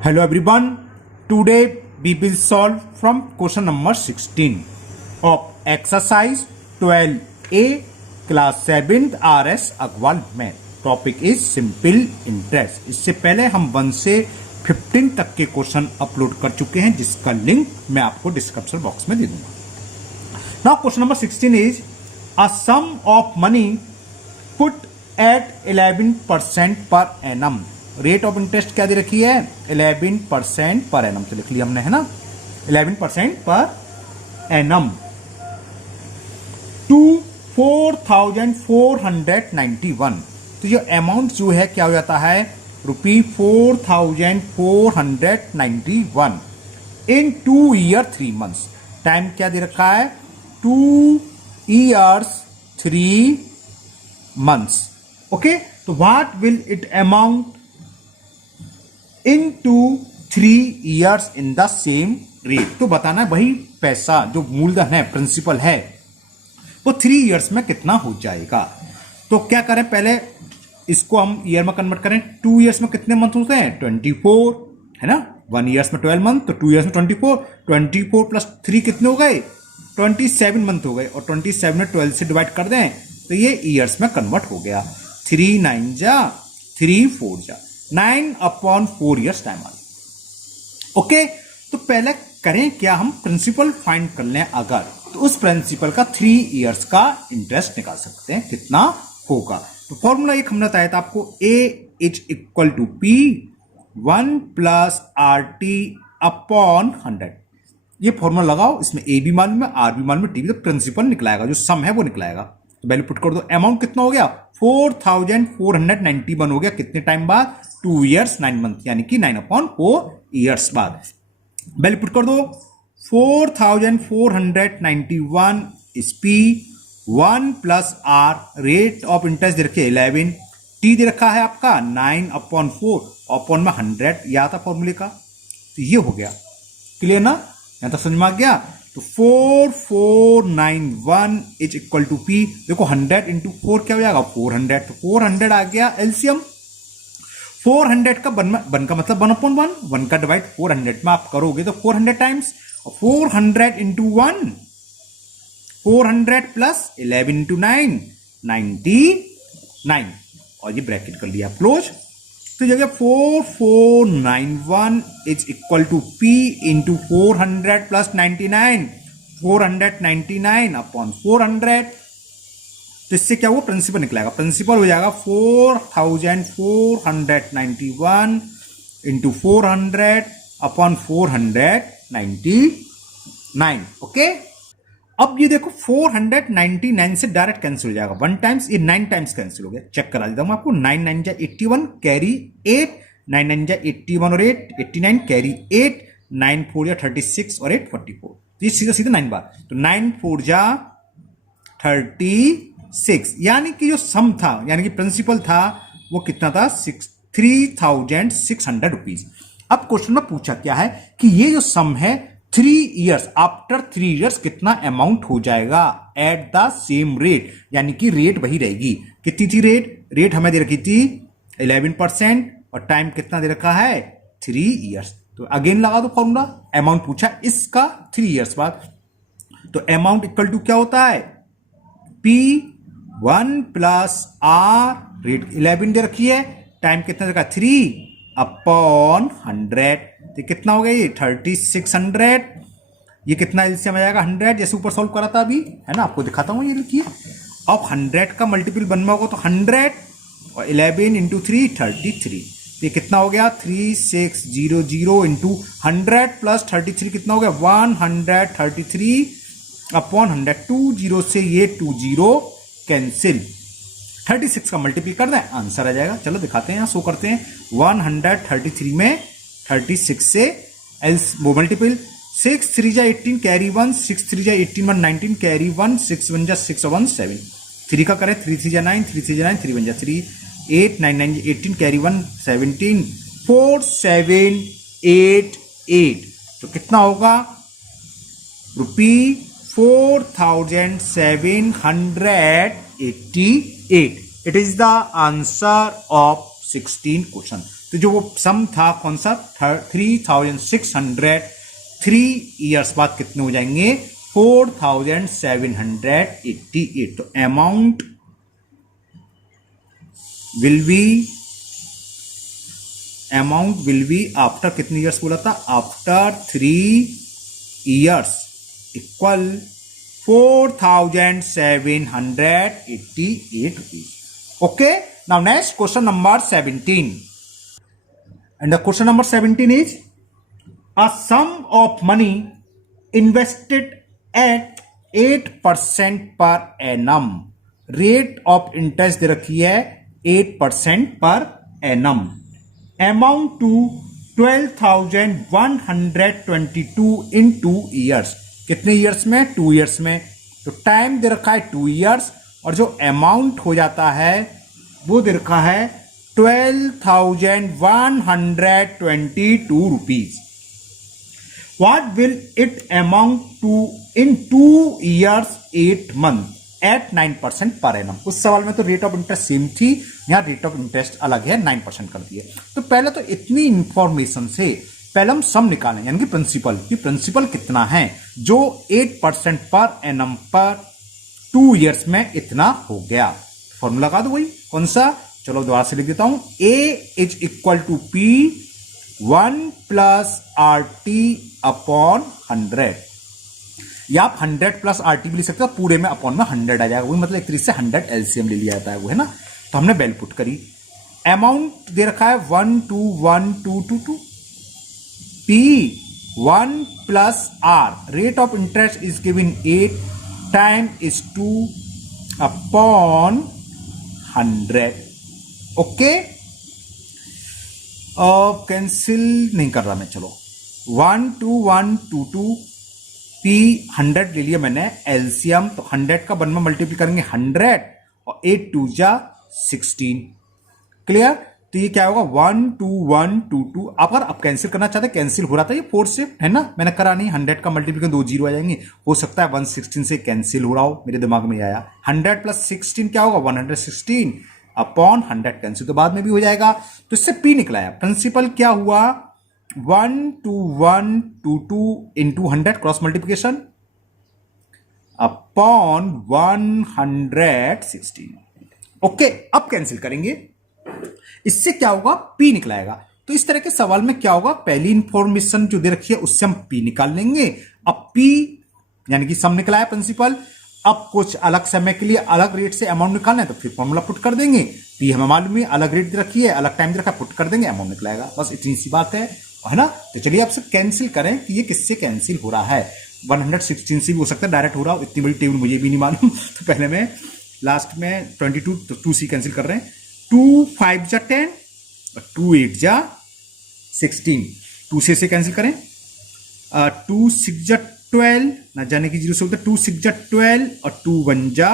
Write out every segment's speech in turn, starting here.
Hello everyone. Today we will solve from question number 16 of exercise 12A class 7th RS Agrawal math. Topic is simple interest. इससे पहले हम 1 से 15 तक के question upload कर चुके हैं जिसका लिंक मैं आपको डिस्क्रिप्शन बॉक्स में दे दूंगा. Now question number 16 is a sum of money put at 11% per annum. Rate of interest क्या दे रखी है 11% पर एनम. तो लिख लिया हमने, है ना, 11% पर एनम टू 4491. तो ये अमाउंट जो है क्या हो जाता है ₹4491 इन 2 ईयर 3 months. टाइम क्या दे रखा है 2 years 3 months. ओके, तो what will it amount into 3 years in the same rate. तो बताना है वही पैसा जो मूलधन है, प्रिंसिपल है, वो 3 years में कितना हो जाएगा. तो क्या करें, पहले इसको हम ईयर में कन्वर्ट करें. 2 years में कितने मंथ होते हैं 24, है ना. 1 years में 12 मंथ, तो 2 years में 24 प्लस 3 कितने हो गए 27 मंथ हो गए. और 27 में 12 से डिवाइड कर दें तो ये ईयर्स में कन्वर्ट हो गया. 3 9 जा 3 4 जा 9/4 years टाइम आ. ओके, तो पहले करें क्या, हम प्रिंसिपल फाइंड कर लें. अगर तो उस प्रिंसिपल का 3 years का इंटरेस्ट निकाल सकते हैं, कितना होगा. तो फॉर्मूला एक हमने बताया था आपको, A is equal to P 1 plus RT upon 100. ये फॉर्मूला लगाओ, इसमें A भी मालूम है, R भी मालूम है, T भी. तो प्रिंसिपल निकलाएगा, जो सम है वो निकलाएगा. तो वैल्यू पुट कर दो. अमाउंट कितना हो गया 4491 हो गया. कितने टाइम बाद 2 years 9 month, यानी कि 9/4 years बाद. वैल्यू पुट कर दो. 4491 is P 1 plus R. Rate of interest दे रखी है 11. T दे रखा है आपका 9/4 अपॉन में 100. यह था फॉर्मूले का. तो ये हो गया. क्लियर ना, यहां तक समझ में आ गया. तो 4491 इज इक्वल टू P. देखो 100 इंटू 4 क्या हो जाएगा 400. तो 400 आ गया एलसीएम. 400 का 1 का मतलब 1/1. 1 का डिवाइड 400 में आप करोगे तो 400 टाइम्स. 400 into 1 400 plus 11 into 9 99. और ये ब्रैकेट कर लिया क्लोज. तो जगह 4491 is equal to P into 400 plus 99. 499 upon 400. तो इससे क्या हुआ प्रिंसिपल निकलेगा. प्रिंसिपल हो जाएगा 4491 इंटू 400 अपॉन 499. ओके, अब ये देखो 499 से डायरेक्ट कैंसिल हो जाएगा. 1 टाइम्स, ये 9 टाइम्स कैंसिल हो गया. चेक करा देता हूं आपको. 9 9 जा 81 कैरी 8. 9 9 जा 81 और 8 89 कैरी 8. 9 4 जा 36 और 8 44. तो ये सीधा सीधा 9 बार. तो 9 4 जा 36, यानी कि जो सम था, यानी कि प्रिंसिपल था, वो कितना था 3600 रुपीज. अब क्वेश्चन में पूछा क्या है कि ये जो सम है 3 years, आफ्टर 3 years कितना अमाउंट हो जाएगा एट द सेम रेट. यानी कि रेट वही रहेगी. कितनी थी रेट हमें दे रखी थी 11% और टाइम कितना दे रखा है 3 years. तो अगेन लगा दो फॉर्मूला. अमाउंट पूछा इसका 3 years बाद. तो अमाउंट इक्वल टू क्या होता है P 1 प्लस R. रेट 11 दे रखी है, टाइम कितना दे रखा 3 अपॉन 100. तो कितना हो गया ये 3600. ये कितना एलसीएम आ जाएगा 100, जैसे ऊपर सॉल्व करा था अभी, है ना. आपको दिखाता हूं, ये लिखिए. अब 100 का मल्टीपल बनना होगा तो 100 और 11 इंटू 3 33. तो ये कितना हो गया 3600 इंटू 100 प्लस 33 कितना हो गया 133 अपॉन 100. 20 से ये 20 कैंसिल. 36 का मल्टीपल कर दें, आंसर आ जाएगा. चलो दिखाते हैं, यहां शो करते हैं. 133 में 36 से एल्स वो मल्टीपल. 6 3 जा 18 कैरी 1. 6 3 जा 18 1 19 कैरी 1. 6 1 जा 6 1 7. 3 का करें 3 3 जा 9 3 3 जा 9 3 1 जा 3 8 9 9 18 कैरी 1 17 4 7 8 8. तो कितना होगा ₹4788. It is the answer of 16 question. तो जो वो सम था कौन सा 3600, 3 ईयर्स बाद कितने हो जाएंगे 4788। तो अमाउंट विल बी आफ्टर कितने ईयर्स बोला था, after 3 years equal 4788 rupees. Okay, now next question number 17, and the question number 17 is a sum of money invested at 8% per annum, rate of interest दे रखी है 8% per annum, amount to 12,122 in 2 years. कितने years में 2 years में। तो time दे रखा है 2 years और जो अमाउंट हो जाता है वो दे रखा है 12,122 rupees. What will it amount to in 2 years 8 months at 9% per annum. उस सवाल में तो रेट ऑफ इंटरेस्ट सेम थी, यहां रेट ऑफ इंटरेस्ट अलग है, 9% कर दिए। तो पहले तो इतनी इंफॉर्मेशन से पहले हम सम निकालें, यानी कि प्रिंसिपल कितना है, जो 8% पर एनम पर 2 years में इतना हो गया। फॉर्मूला लगा दो वही कौन सा, चलो दोबारा से लिख देता हूं, A is equal to P 1 plus RT upon 100, या आप 100 प्लस RT भी लिख सकते हो, पूरे में अपॉन में 100 आ जाएगा, वही मतलब एक तरीके से 100 LCM ले लिया जाता है वो, है ना। तो हमने वैल्यू पुट करी, अमाउंट दे रखा है 121222, P 1 plus R, rate of interest is given 8, time is 2 upon 100। Okay, cancel नहीं कर रहा मैं, चलो 12122 P 100 ले लिया मैंने एलसीएम, तो 100 का 1 में मल्टीप्लाई करेंगे 100 और 8 2 जा 16, क्लियर। तो ये क्या होगा 12122। अगर आप कैंसिल करना चाहते हैं, कैंसिल हो रहा था ये 4 से, है ना, मैंने करा नहीं, 100 का मल्टीप्लिकेशन 2 जीरो आ जाएंगे, हो सकता है 116 से कैंसिल हो रहा हो, मेरे दिमाग में आया 100 प्लस 16 क्या होगा 116 अपॉन 100, कैंसिल तो बाद में भी हो जाएगा। तो इससे P निकला है, प्रिंसिपल क्या हुआ 12122 into 100 cross multiplication upon 116। Okay, अब कैंसिल करेंगे, इससे क्या होगा P निकलाएगा। तो इस तरह के सवाल में क्या होगा, पहली इंफॉर्मेशन जो दे रखी है उससे हम P निकाल लेंगे। अब P यानी कि सम निकला है प्रिंसिपल, अब कुछ अलग समय के लिए अलग रेट से अमाउंट निकालना है तो फिर फॉर्मूला पुट कर देंगे, P हमें मालूम है अलग रेट दे रखी है, अलग टाइम दे रखा है, पुट कर देंगे, अमाउंट निकलाएगा, बस इतनी सी बात है ना। तो चलिए आपसे कैंसिल करें कि ये किससे कैंसिल हो रहा है, 116 से भी हो सकता है डायरेक्ट हो रहा हो, इतनी बड़ी टेबल मुझे भी नहीं मालूम। तो पहले मैं लास्ट में 22 तो 2 से कैंसिल कर रहे हैं, 2 5 जा 10 और 2 8 जा 16, 2 से कैंसिल करें, 2 6 जा 12 ना जाने की जीरो से होता है, 2 6 जा 12 और 2 1 जा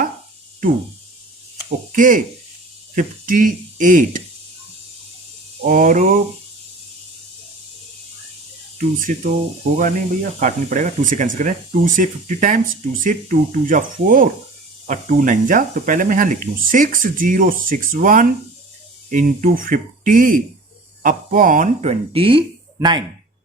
2, ओके 58 और 2 से तो होगा नहीं भैया, काटनी पड़ेगा, 2 से कैंसिल करें, 2 से 50 टाइम्स, 2 से 2 2 जा 4 और 2 9 जा, तो पहले मैं यहां लिख लूं 6061 इंटू 50 अपॉन 29।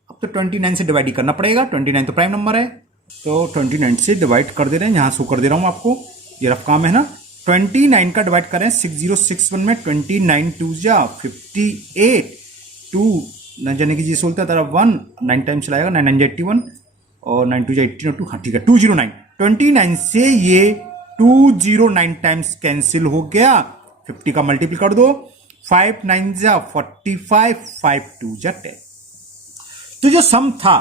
अब तो 29 से डिवाइड करना पड़ेगा, 29 तो प्राइम नंबर है, तो 29 से डिवाइड कर दे रहे हैं, यहां शो कर दे रहा हूं आपको, ये रफ काम है ना। 29 का डिवाइड करें 6061 में, 29 2 जा 58, 2 न जाने की जी सोलता तरफ 1 9 टाइम चलाएगा, 9 9 81 और 9 2 18 और 2, हाँ ठीक है 209, 29 से ये 209 टाइम्स कैंसिल हो गया, 50 का मल्टीपल कर दो, 5 9 जा 45, 5 2 जा 10। तो जो सम था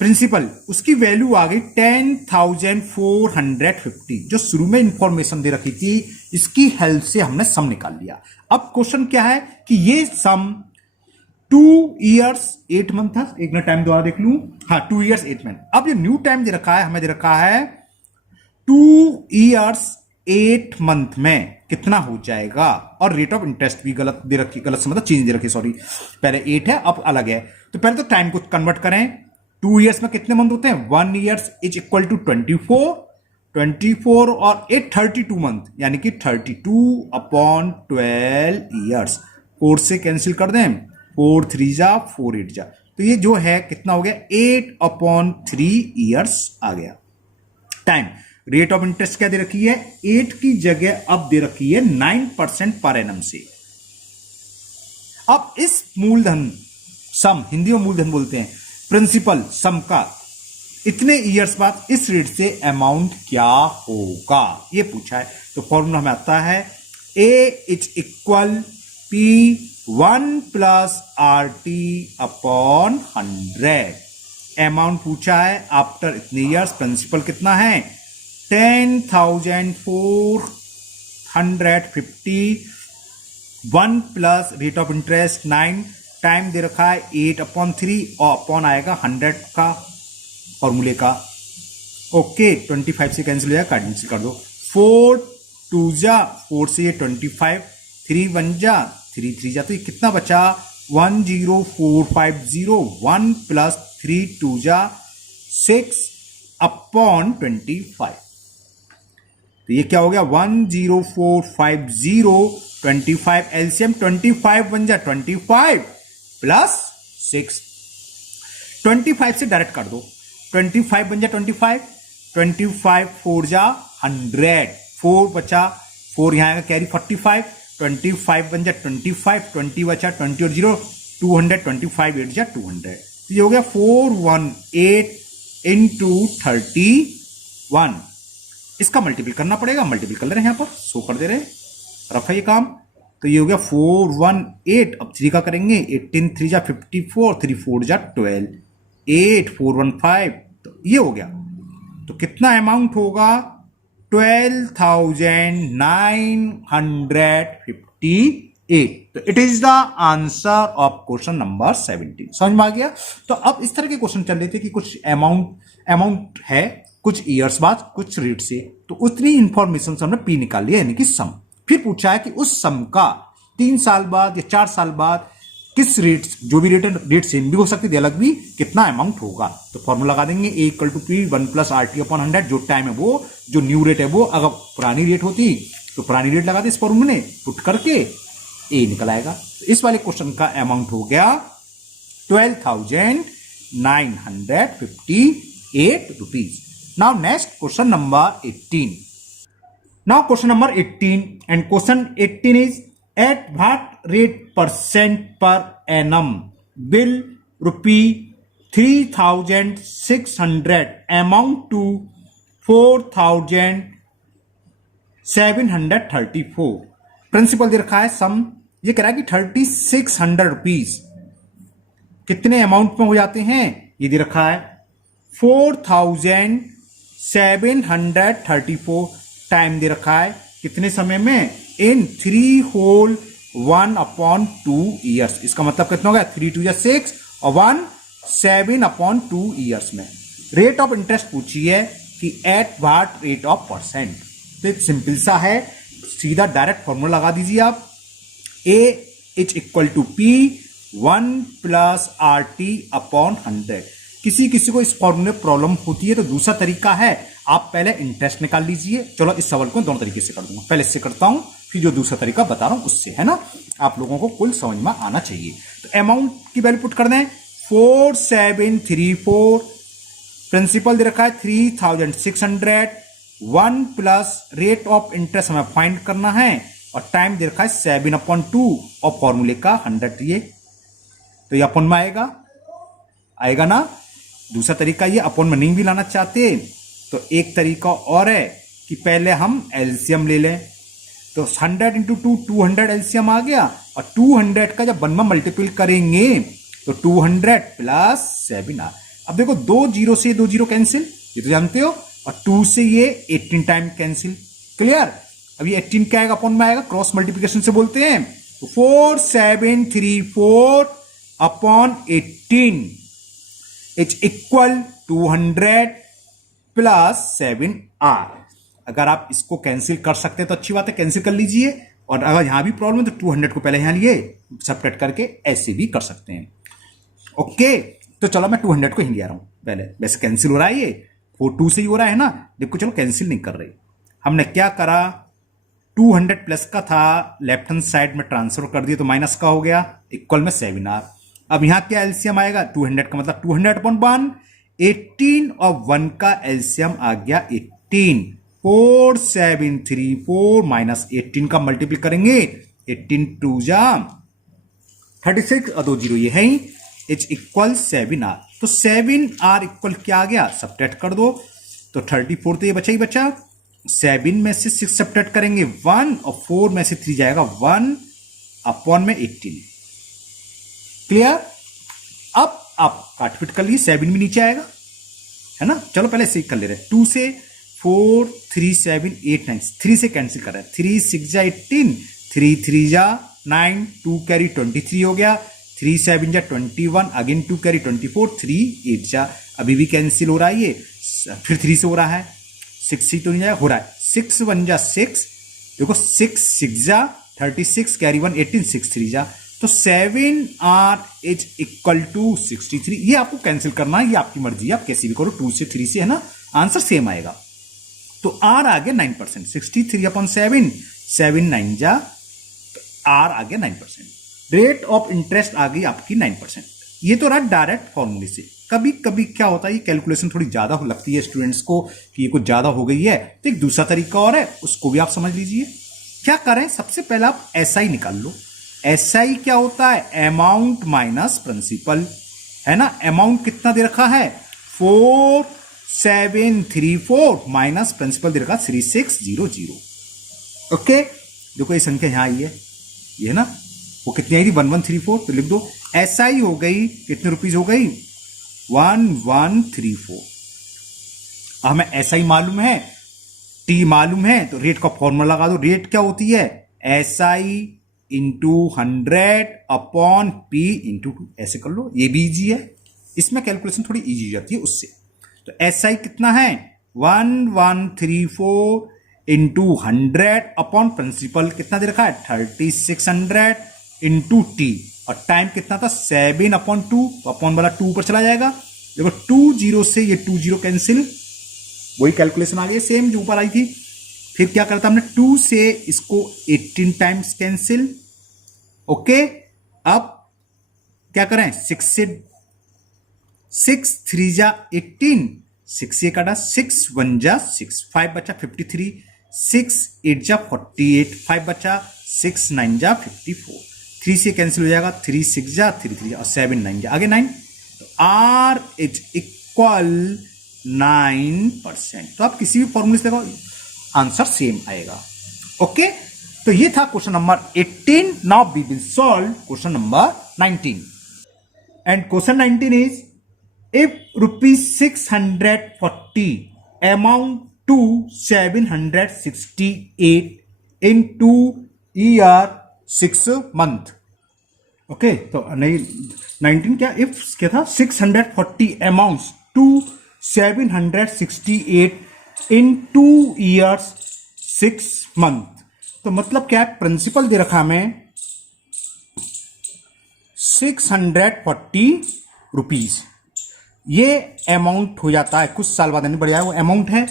प्रिंसिपल उसकी वैल्यू आ गई 10,450, जो शुरू में इंफॉर्मेशन दे रखी थी इसकी हेल्प से हमने सम निकाल लिया। अब क्वेश्चन क्या है कि ये सम 2 years 8 month था, एक मिनट टाइम दोबारा देख लूं, हाँ 2 years 8 month। अब ये न्यू टाइम दे रखा है, हमें दे रखा है 2 years 8 month में कितना हो जाएगा, और रेट ऑफ इंटरेस्ट भी गलत दे रखी, गलत से मतलब चेंज दे रखी, सॉरी पहले 8 है अब अलग है। तो पहले तो टाइम को कन्वर्ट करें, 2 years में कितने मंथ होते हैं, 1 years इज इक्वल टू 24 और 8 32 मंथ यानी कि 32 अपॉन 12 years, 4 से कैंसिल कर दें 4 3 जा 4 8 जा, तो ये जो है कितना हो गया 8/3 ईयर्स आ गया। टाइम रेट ऑफ इंटरेस्ट क्या दे रखी है 8 की जगह अब दे रखी है 9% पर एनम से। अब इस मूलधन सम, हिंदी में मूलधन बोलते हैं, प्रिंसिपल सम का इतने ईयर्स बाद इस रेट से अमाउंट क्या होगा ये पूछा है। तो फॉर्मूला हमें आता है A is equal P1 plus RT upon 100। Amount पूछा है आफ्टर इतने ईयर्स, प्रिंसिपल कितना है 10,450, 1 plus rate of interest 9, time दे रखा है 8/3 और अपॉन आएगा 100 का फॉर्मूले का। ओके 25 से कैंसिल हो जाएगा, कैंसिल कर दो। 4 2 जा 4 से ये 25, 3 1 जा 3 3 जा, तो ये कितना बचा 10450, 1 प्लस 3 2 जा 6/25। तो ये क्या हो गया 10450, 25 एलसीएम 25 बन जा 25 प्लस 6, 25 से डायरेक्ट कर दो, 25 बन जा 25, 25 4 जा 100, 4 बचा 4 यहां आएगा कैरी 45, 25 बन जा 25, 20 बचा 20 और 0 200, 25 8 जा 200, तो ये हो गया 418 इंटू 31। इसका मल्टीपल करना पड़ेगा, मल्टीपल कर ले रहे हैं यहां पर, शो कर दे रहे हैं, रफ है ये काम। तो ये हो गया 418, अब 3 का करेंगे 18 3 जा 54, 3 4 जा 12, 8415, तो ये हो गया। तो कितना अमाउंट होगा 12,958। तो it is the answer of question number 17। समझ में आ गया। तो अब इस तरह के क्वेश्चन चल रहे थे कि कुछ अमाउंट है कुछ ईयर्स बाद कुछ रेट से, तो उतनी इंफॉर्मेशन से हमने पी निकाल लिया यानी कि सम। फिर पूछा है कि उस सम का 3 साल बाद या 4 साल बाद किस रेट, जो भी रेट सेम भी हो सकती है अलग भी, कितना अमाउंट होगा। तो फॉर्मूला लगा देंगे A equal to P1 plus RT upon 100, जो टाइम है वो, जो न्यू रेट है वो, अगर पुरानी रेट होती तो पुरानी रेट लगा दे, इस फॉर्मूले में पुट करके ए निकल आएगा। तो इस वाले क्वेश्चन का अमाउंट हो गया 12,958 rupees. Now next question number 18. Now question number 18, and question 18 is at what rate percent per annum will ₹3,600 amount to 4,734। Principal दे रखा है सम, ये कह रहा है कि 3,600 रुपीज कितने अमाउंट में हो जाते हैं, ये दे रखा है 4,734, टाइम दे रखा है कितने समय में इन 3 होल 1/2 ईयर्स। इसका मतलब कितना हो गया 3 2 6 और 1 7/2 ईयर्स में। रेट ऑफ इंटरेस्ट पूछी है कि at what rate of percent. तो एक सिंपल सा है, सीधा डायरेक्ट फॉर्मूला लगा दीजिए आप, A is equal to P1 plus RT upon 100। किसी किसी को इस फॉर्मूले में प्रॉब्लम होती है तो दूसरा तरीका है, आप पहले इंटरेस्ट निकाल लीजिए। चलो इस सवाल को दोनों तरीके से कर दूंगा, पहले इससे करता हूं फिर जो दूसरा तरीका बता रहा हूं उससे, है ना, आप लोगों को कुल समझ में आना चाहिए। तो अमाउंट की वैल्यू पुट कर दें 4734, प्रिंसिपल दे रखा है 3,600, 1 प्लस रेट ऑफ इंटरेस्ट हमें फाइंड करना है और टाइम दे रखा है 7/2 और फॉर्मूले का 100 दिए, तो ये अपन में आएगा ना। दूसरा तरीका ये अपन में नहीं भी लाना चाहते तो एक तरीका और है कि पहले हम एलसीएम ले लें, तो 100 इंटू 2 200 एलसीएम आ गया, और 200 का जब 1 में मल्टीपल करेंगे तो 200 प्लस 7 आ। अब देखो 2 0 से 2 0 कैंसिल, ये तो जानते हो, और 2 से ये 18 टाइम कैंसिल, क्लियर। अब ये 18 क्या आएगा अपन में आएगा, क्रॉस मल्टीप्लिकेशन से बोलते हैं, तो 4734 upon 18 is equal 200 plus 7R। अगर आप इसको कैंसिल कर सकते हैं तो अच्छी बात है, कैंसिल कर लीजिए, और अगर यहां भी प्रॉब्लम है तो 200 को पहले यहां लिए सेपरेट करके ऐसे भी कर सकते हैं। ओके, तो चलो मैं 200 को हिंदी आ रहा हूं पहले, वैसे कैंसिल हो रहा है ये 2 से ही हो रहा है ना, देखो चलो कैंसिल नहीं कर रही। हमने क्या करा, 200 प्लस का था लेफ्ट हैंड साइड में ट्रांसफर कर दिया तो माइनस का हो गया, इक्वल में 7R। अब यहां क्या एलसीएम आएगा, 200 का मतलब 200 अपॉन 1, 18 और 1 का एलसीएम आ गया 18, 4734 माइनस 18 का मल्टीप्लाई करेंगे, 18 2 जा 36 और 2 जीरो ये है ही, H इक्वल 7R। तो 7R इक्वल क्या आ गया, सब्ट्रैक्ट कर दो, तो 34 तो ये बचा ही बचा, 7 में से 6 सब्ट्रैक्ट करेंगे 1 और 4 में से 3 जाएगा 1 अपॉन में 18। क्लियर। अब आप काटपिट कर लिए, 7 भी नीचे आएगा है ना। चलो पहले से कर ले रहे हैं, 2 से 4 3 7 8 9, 3 से कैंसिल कर रहे हैं, 3 6 जा 18, 3 3 जा 9, 2 कैरी 23 हो गया, 3 7 जा 21, अगेन 2 कैरी 24, 3 8 जा, अभी भी कैंसिल हो रहा है ये, फिर 3 से हो रहा है, 6 से तो नहीं जाएगा, हो रहा है, 6 1 जा 6, देखो 6 6 जा 36, कैरी 1 18, 6 3 जा, तो 7R इज इक्वल टू 63। ये आपको कैंसिल करना है, ये आपकी मर्जी है, आप कैसे भी करो, 2 से 3 से है ना, आंसर सेम आएगा। तो R आ गया 9%, 63 अपॉन 7, 7 9 जा, तो R आ गया 9%। रेट ऑफ इंटरेस्ट आ गई आपकी 9%। ये तो रहा डायरेक्ट फॉर्मूले से। कभी कभी क्या होता है, ये कैलकुलेशन थोड़ी ज्यादा लगती है स्टूडेंट्स को कि ये कुछ ज्यादा हो गई है, तो एक दूसरा तरीका और है, उसको भी आप समझ लीजिए। क्या करें, सबसे पहले आप SI निकाल लो। SI क्या होता है, अमाउंट माइनस प्रिंसिपल, है ना। अमाउंट कितना दे रखा है, 4734 माइनस प्रिंसिपल दे रखा 3600। ओके, देखो ये संख्या यहां आई है, ये है ना, वो कितनी आई थी 1134, तो लिख दो SI हो गई कितने रुपीज हो गई 1134। अब हमें SI मालूम है, T मालूम है, तो रेट का फॉर्मूला लगा दो। रेट क्या होती है, SI into 100 upon P into 2, ऐसे कर लो, ये भी इजी है, इसमें कैलकुलेशन थोड़ी इजी हो जाती है उससे। तो SI कितना है 1134 इंटू 100 अपॉन प्रिंसिपल कितना दे रखा है 3600 इंटू T, और टाइम कितना था 7 अपॉन 2, तो अपॉन वाला 2 पर चला जाएगा, देखो 2 0 से ये 2 0 कैंसिल, वही कैलकुलेशन आ गई सेम जो ऊपर आई थी। फिर क्या करता हमने, 2 से इसको 18 टाइम्स कैंसिल। ओके, अब क्या करें, 6 से 6 3 जा 18, 6 से काटा, 6 1 जा 6, 5 बचा 53, 6 8 जा 48, 5 बचा, 6 9 जा 54, 3 से कैंसिल हो जाएगा, 3 6 जा 3 3 जा, और 7 9 जा, आगे 9, तो R इज इक्वल 9%। तो आप किसी भी फॉर्मूले से लगाओ, आंसर सेम आएगा। ओके, तो ये था question number 18। Now we will solve question number 19, and question 19 is if ₹640 amount to 768 in 2 year 6 month। Okay, तो नहीं 19 क्या, इफ क्या था 640 amounts to 768 in 2 years 6 month। तो मतलब क्या है, प्रिंसिपल दे रखा हमें 640 रुपीज, ये अमाउंट हो जाता है कुछ साल बाद नहीं बढ़िया, वो अमाउंट है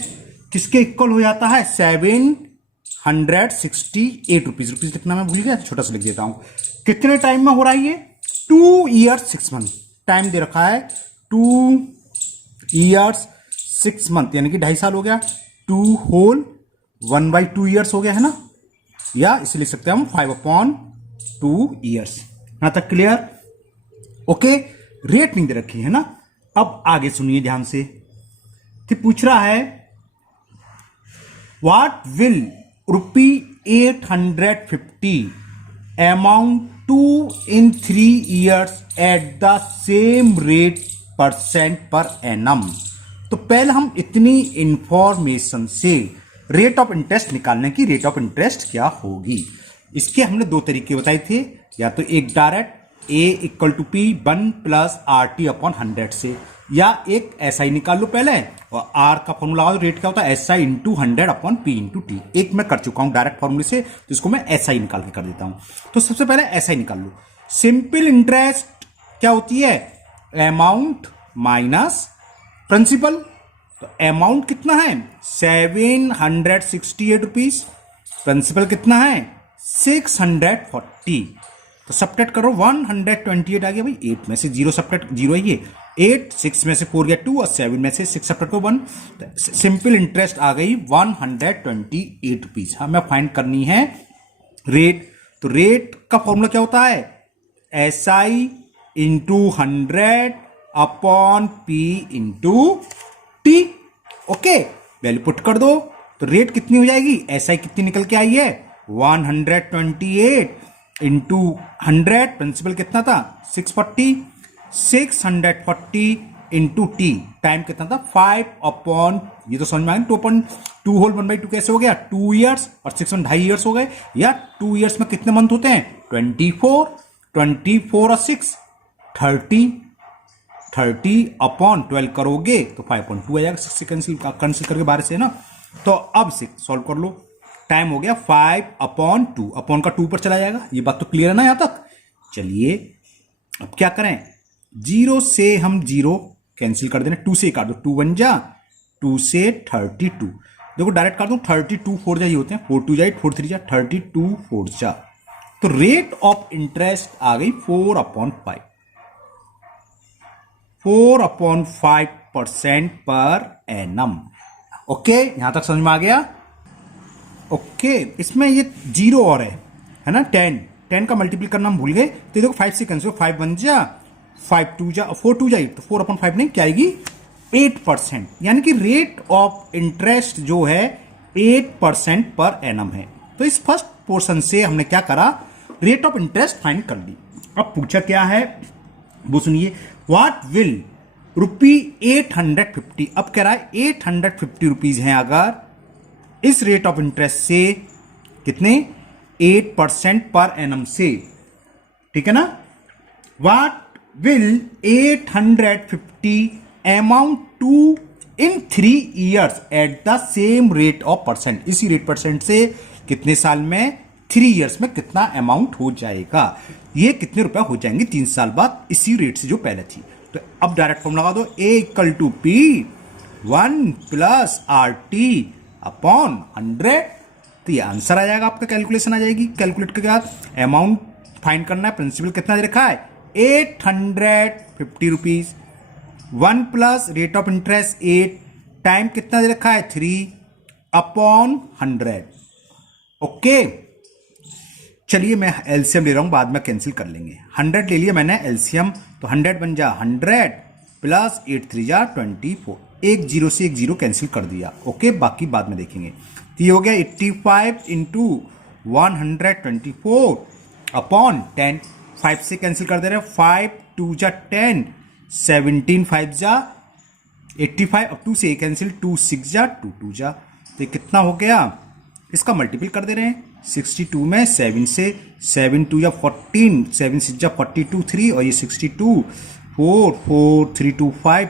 किसके इक्वल हो जाता है 768 रुपीज। रुपीज लिखना मैं भूल गया, छोटा सा लिख देता हूं। कितने टाइम में हो रहा है ये, 2 years 6 month। टाइम दे रखा है 2 years 6 month, यानी कि 2.5 साल हो गया, 2 होल 1/2 years हो गया है ना, या इसे लिख सकते हैं हम 5/2 years। यहां तक क्लियर। ओके, रेट नहीं दे रखी है ना। अब आगे सुनिए ध्यान से, तो पूछ रहा है what will ₹850 amount to in 3 years at the same rate % per annum। तो पहले हम इतनी इंफॉर्मेशन से रेट ऑफ इंटरेस्ट निकालने की, रेट ऑफ इंटरेस्ट क्या होगी, इसके हमने 2 तरीके बताए थे, या तो एक direct A equal to P 1 plus RT upon 100 से, या एक SI निकाल लो पहले, और R का फॉर्मूला लगा दो, रेट क्या होता है SI into 100 upon P into T। एक मैं कर चुका हूं डायरेक्ट फॉर्मूले से, तो इसको मैं SI निकाल के कर देता हूं। तो सबसे पहले SI निकाल लो। सिंपल इंटरेस्ट क्या होती है, अमाउंट माइनस प्रिंसिपल। तो अमाउंट कितना है 768 रुपीज, प्रिंसिपल कितना है 640। तो सब्ट्रैक्ट करो, 128 आ गया भाई, 8 में से 0 सब्ट्रैक्ट, 0 है ये, 8, 6 में से 4 गया 2 और 7 में से 6 सब्ट्रैक्ट करो 1, तो सिंपल इंटरेस्ट आ गई 128 रुपीज। हमें फाइंड करनी है रेट। तो रेट का फॉर्मूला क्या होता है, SI into 100 upon P into T। Okay, value put कर दो तो रेट कितनी हो जाएगी, SI कितनी निकल के आई है 128 इंटू 100, प्रिंसिपल कितना था 640, 640 इंटू T, टाइम कितना था 5 अपॉन, ये तो समझ में आया 2 होल 1/2 कैसे हो गया 2 इयर्स और 6 2.5 इयर्स हो गए, या 2 इयर्स में कितने मंथ होते हैं 24 और 6 30 अपॉन 12 करोगे तो 5.2 आ जाएगा, 6 से कैंसिल करके 12 से है ना। तो अब 6 सॉल्व कर लो, टाइम हो गया 5 अपॉन 2, अपॉन का 2 पर चला जाएगा, ये बात तो क्लियर है ना यहां तक। चलिए अब क्या करें, 0 से हम 0 कैंसिल कर देना, 2 से काट दो, 2 1 जा, 2 से 32, देखो डायरेक्ट काट दो, 32 4 जा, ये होते हैं 4 2 जा 8 4 3 जा 32 4 जा। तो रेट ऑफ इंटरेस्ट आ गई 4/5, 4/5% पर एनम। ओके, यहां तक समझ में आ गया। ओके, इसमें ये 0 और है ना, 10 का मल्टीपल करना हम भूल गए, तो देखो 5 से कैंसिल, 5 1 जा 5 2 जा 4 2 जा 8, तो 4/5 नहीं क्या आएगी 8%, यानी कि रेट ऑफ इंटरेस्ट जो है 8% पर एनम है। तो इस फर्स्ट पोर्शन से हमने क्या करा, रेट ऑफ इंटरेस्ट फाइंड कर ली। अब पूछा क्या है वो सुनिए, व्हाट विल ₹850, अब कह रहा है 850 रुपीज हैं अगर इस रेट ऑफ इंटरेस्ट से, कितने 8% पर एनम से, ठीक है ना। What will 850 amount to in 3 years at the same rate of percent, इसी रेट परसेंट से कितने साल में 3 इयर्स में कितना अमाउंट हो जाएगा, ये कितने रुपए हो जाएंगे 3 साल बाद इसी रेट से जो पहले थी। तो अब डायरेक्ट फॉर्म लगा दो, A = P 1 + RT अपॉन 100, तो ये आंसर आ जाएगा आपका, कैलकुलेशन आ जाएगी। कैलकुलेट के बाद अमाउंट फाइंड करना है, प्रिंसिपल कितना दे रखा है 850 rupees, 1 plus rate of interest 8, time कितना दे रखा है 3 अपॉन 100। ओके, चलिए मैं एलसीएम ले रहा हूं, बाद में कैंसिल कर लेंगे। 100 ले लिया मैंने एलसीएम, तो 100 बन जा 100 प्लस 8 3 जा 24, एक 0 से एक 0 कैंसिल कर दिया। ओके, बाकी बाद में देखेंगे। तो ये हो गया 85 इंटू 124 अपॉन 10, 5 से कैंसिल कर दे रहे हैं, 5 2 जा 10, 17 5 जा 85, अब 2 से कैंसिल, 2 6 जा 2 2 जा, तो कितना हो गया, इसका मल्टीपल कर दे रहे हैं 62 में 7 से, 7 2 या 14, 7 6 जा 42 3, और ये 62 4 4 3 2 5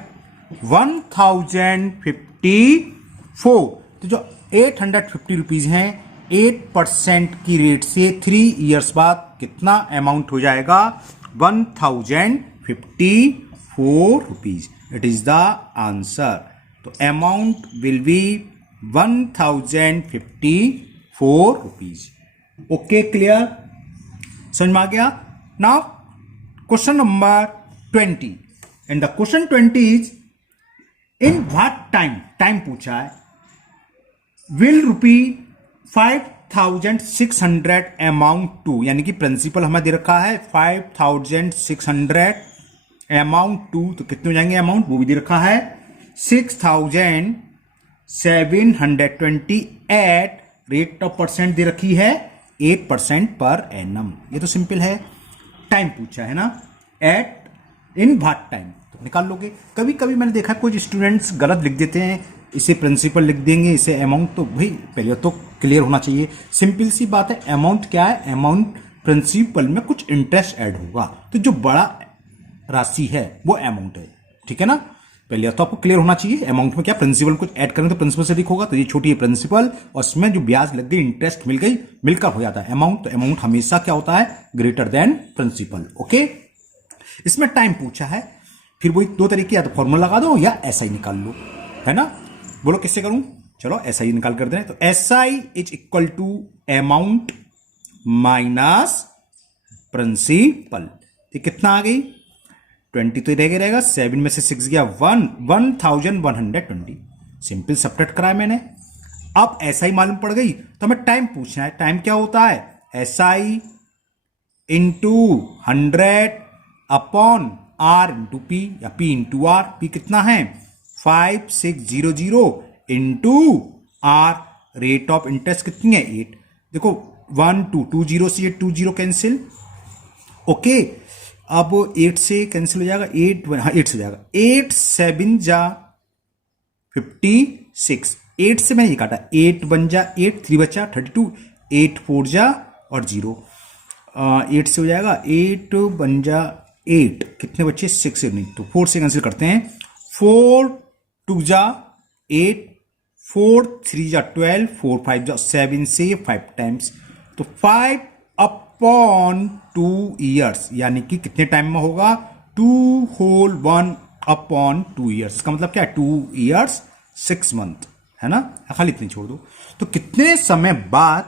1054। तो जो 850 रुपीज हैं 8% की रेट से 3 इयर्स बाद कितना अमाउंट हो जाएगा 1054 rupees. It is the answer. तो amount will be 1054 rupees. Okay, clear, समझ में आ गया। Now question number 20, and the question 20 is in what time, time पूछा है, विल ₹5600 अमाउंट टू, यानी कि प्रिंसिपल हमें दे रखा है 5600 अमाउंट टू, तो कितने हो जाएंगे अमाउंट, वो भी दे रखा है 6720 एट रेट ऑफ परसेंट दे रखी है 8% पर एनम। ये तो सिंपल है, टाइम पूछा है ना, एट इन व्हाट टाइम, तो निकाल लोगे। कभी कभी मैंने देखा कुछ स्टूडेंट्स गलत लिख देते हैं, इसे प्रिंसिपल लिख देंगे, इसे अमाउंट, तो भाई पहले तो क्लियर होना चाहिए। सिंपल सी बात है, अमाउंट क्या है, अमाउंट प्रिंसिपल में कुछ इंटरेस्ट ऐड होगा, तो जो बड़ा राशि है वो अमाउंट है, ठीक है ना। पहले तो आपको क्लियर होना चाहिए अमाउंट में क्या, प्रिंसिपल कुछ ऐड करें तो प्रिंसिपल से लिखोगा, तो ये छोटी है प्रिंसिपल और उसमें जो ब्याज लग गई, इंटरेस्ट मिल गई, मिलकर हो जाता है अमाउंट। तो अमाउंट हमेशा क्या होता है, ग्रेटर देन प्रिंसिपल। ओके, इसमें टाइम पूछा है, फिर वही 2 तरीके, या तो फॉर्मूला लगा दो या एसआई निकाल लो, है ना। बोलो किससे करूं, चलो एसआई निकाल कर दें। तो SI is equal to amount minus principal. तो कितना आ गई 20 तो रहेगा 7 में से 6 गया 1120। सिंपल सब्ट्रैक्ट कराया मैंने। अब ऐसा ही मालूम पड़ गई तो हमें टाइम पूछना है। टाइम क्या होता है SI into 100 upon R into P या P इंटू R। P कितना है 5600 into R। Rate of interest कितनी है 8। देखो 1 2 2 0 से 8 2 0 कैंसिल। ओके अब 8 से कैंसिल हो जाएगा 8 से हो जाएगा 8 7 जा 56। 8 से मैंने ये काटा 8 1 जा 8 3 बचा 32 8 4 जा और 0 8 से हो जाएगा 8 1 जा 8 कितने बच्चे 6 नहीं तो 4 से कैंसिल करते हैं 4 2 जा 8 4 3 जा 12 4 5 जा 7 से 5 टाइम्स तो 5 अपॉन 2 ईयर्स यानी कि कितने टाइम में होगा 2 होल 1 अपॉन 2 ईयर्स। इसका मतलब क्या है 2 ईयर्स 6 मंथ है ना। खाली इतनी छोड़ दो तो कितने समय बाद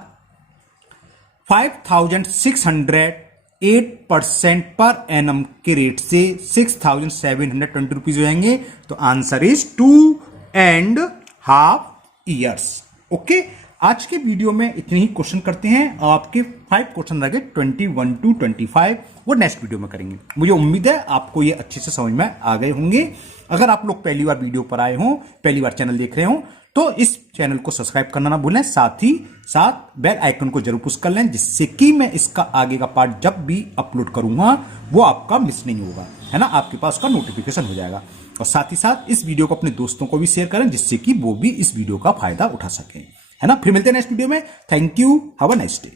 5608% पर एनम के रेट से 6720 रुपीज हो जाएंगे। तो आंसर इज 2.5 ईयर्स। ओके आज के वीडियो में इतने ही क्वेश्चन करते हैं। आपके 5 क्वेश्चन रह गए 21 to 25 वो नेक्स्ट वीडियो में करेंगे। मुझे उम्मीद है आपको ये अच्छे से समझ में आ गए होंगे। अगर आप लोग पहली बार वीडियो पर आए हो पहली बार चैनल देख रहे हो तो इस चैनल को सब्सक्राइब करना ना भूलें। साथ ही साथ बेल आइकन को जरूर पुश कर लें जिससे कि मैं इसका आगे का पार्ट जब भी अपलोड करूंगा वो आपका मिस नहीं होगा है ना। आपके पास उसका नोटिफिकेशन हो जाएगा। और साथ ही साथ इस वीडियो को अपने दोस्तों को भी शेयर करें जिससे कि वो भी इस वीडियो का फायदा उठा सकें है ना। फिर मिलते हैं नेक्स्ट वीडियो में। Thank you. Have a nice day.